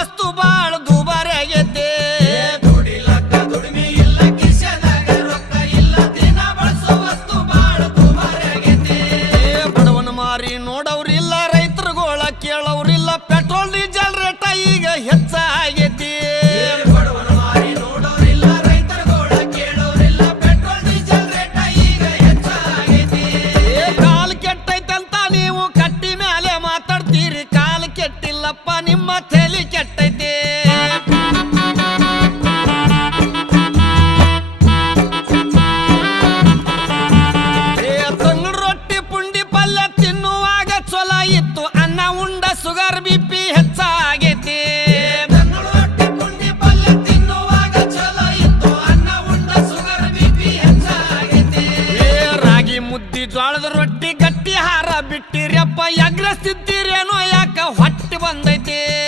ವಸ್ತು ಬಾಳ ದುಬಾರಿ ಆಗೈತಿ ದುಡಿಲಕ್ಕ ದುಡಿಮೆ ಇಲ್ಲ ಕಿಶೆದಾಗ ರೊಕ್ಕ ಇಲ್ಲ ದಿನ ಬಳಸೋ ವಸ್ತು ಬಾಳ ದುಬಾರಿ ಆಗೈತಿ ಬಡವನ ಮಾರಿ ನೋಡವ್ರಿಲ್ಲ ರೈತರುಗೋಳ ಕೇಳವ್ರಿಲ್ಲ ಪೆಟ್ರೋಲ್ ಡೀಸೆಲ್ ರೇಟ ಈಗ ಹೆಚ್ಚಾಗೈತಿ ಬಡವನ ಮಾರಿ ನೋಡೋರಿಲ್ಲ ರೈತರುಗೋಳ ಕೇಳೋರಿಲ್ಲ ಪೆಟ್ರೋಲ್ ಡೀಸೆಲ್ ರೇಟ ಈಗ ಹೆಚ್ಚಾಗೈತಿ ಕಾಲ್ ಕೆಟ್ಟೈತಂತ ನೀವು ಕಟ್ಟಿ ಮೇಲೆ ಮಾತಾಡ್ತೀರಿ ಕಾಲ್ ಕೆಟ್ಟಿಲ್ಲಪ್ಪ ನಿಮ್ಮ ತಲೆ ಕೆಟ್ಟೈತಿ